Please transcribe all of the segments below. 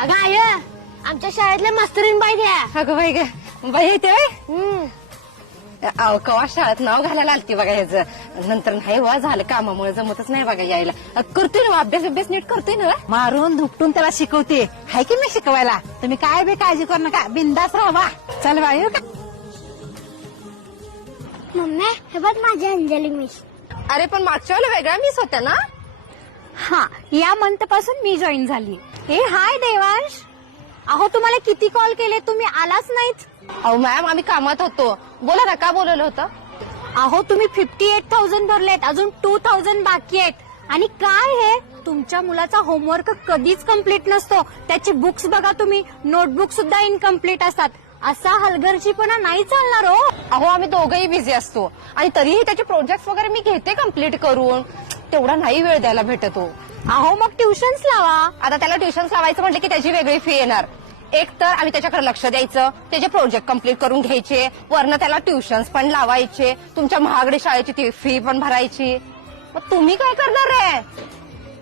अगं आय आमच्या शाळेतल्या मास्तरीन बाई द्या. अगं बाई ग बाई येते कवा शाळेत नाव घालायला आलती बघा ह्याचं. नंतर नाही वा झालं कामामुळे जमतच नाही बघा यायला. करतोय ना अभ्यास नीट करतोय ना. मारून धुपटून त्याला शिकवते. हाय की मी शिकवायला. तुम्ही काय बी काळजी करू नका, बिंदास राहा. चल बाई का. मम्मी हे बघ माझी अंजली मिस. अरे पण मागच्या वेळेला वेगळ्या मिस होत्या ना. हा या मंथ पासून मी जॉईन झाली. हे हाय देवांश. अहो तुम्हाला किती कॉल केले तुम्ही आलाच नाहीत. अहो मॅम आम्ही कामात होतो. बोला ना का बोलवलं होतं. अहो तुम्ही 58,000 भरलेत, अजून 2,000 बाकी आहेत. आणि काय हे तुमच्या मुलाचा होमवर्क कधीच कम्प्लीट नसतो. त्याची बुक्स बघा तुम्ही, नोटबुक सुद्धा इनकम्प्लीट असतात. असा हलगर्जीपणा नाही चालणार हो. अहो आम्ही दोघंही बिझी असतो आणि तरीही त्याचे प्रोजेक्ट वगैरे मी घेते कम्प्लीट करून. तेवढा नाही वेळ द्यायला भेटतो. अहो मग ट्युशन्स लावा. आता त्याला ट्युशन्स लावायचं म्हटलं की त्याची वेगळी फी येणार. एक तर आम्ही त्याच्याकडे लक्ष द्यायचं, त्याचे प्रोजेक्ट कम्प्लीट करून घ्यायचे, वरनं त्याला ट्युशन्स पण लावायचे, तुमच्या महागडी शाळेची ती फी पण भरायची. मग तुम्ही काय करणार आहे.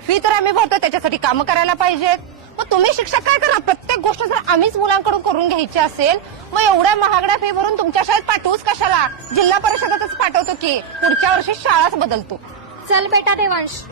फी तर आम्ही भरतो, त्याच्यासाठी कामं करायला पाहिजेत. मग तुम्ही शिक्षक काय करणार. प्रत्येक गोष्ट जर आम्हीच मुलांकडून करून घ्यायची असेल मग एवढ्या महागड्या फी भरून तुमच्या शाळेत पाठवूच कशाला. जिल्हा परिषदेतच पाठवतो की पुढच्या वर्षी शाळाच बदलतो. चल बेटा देवांश.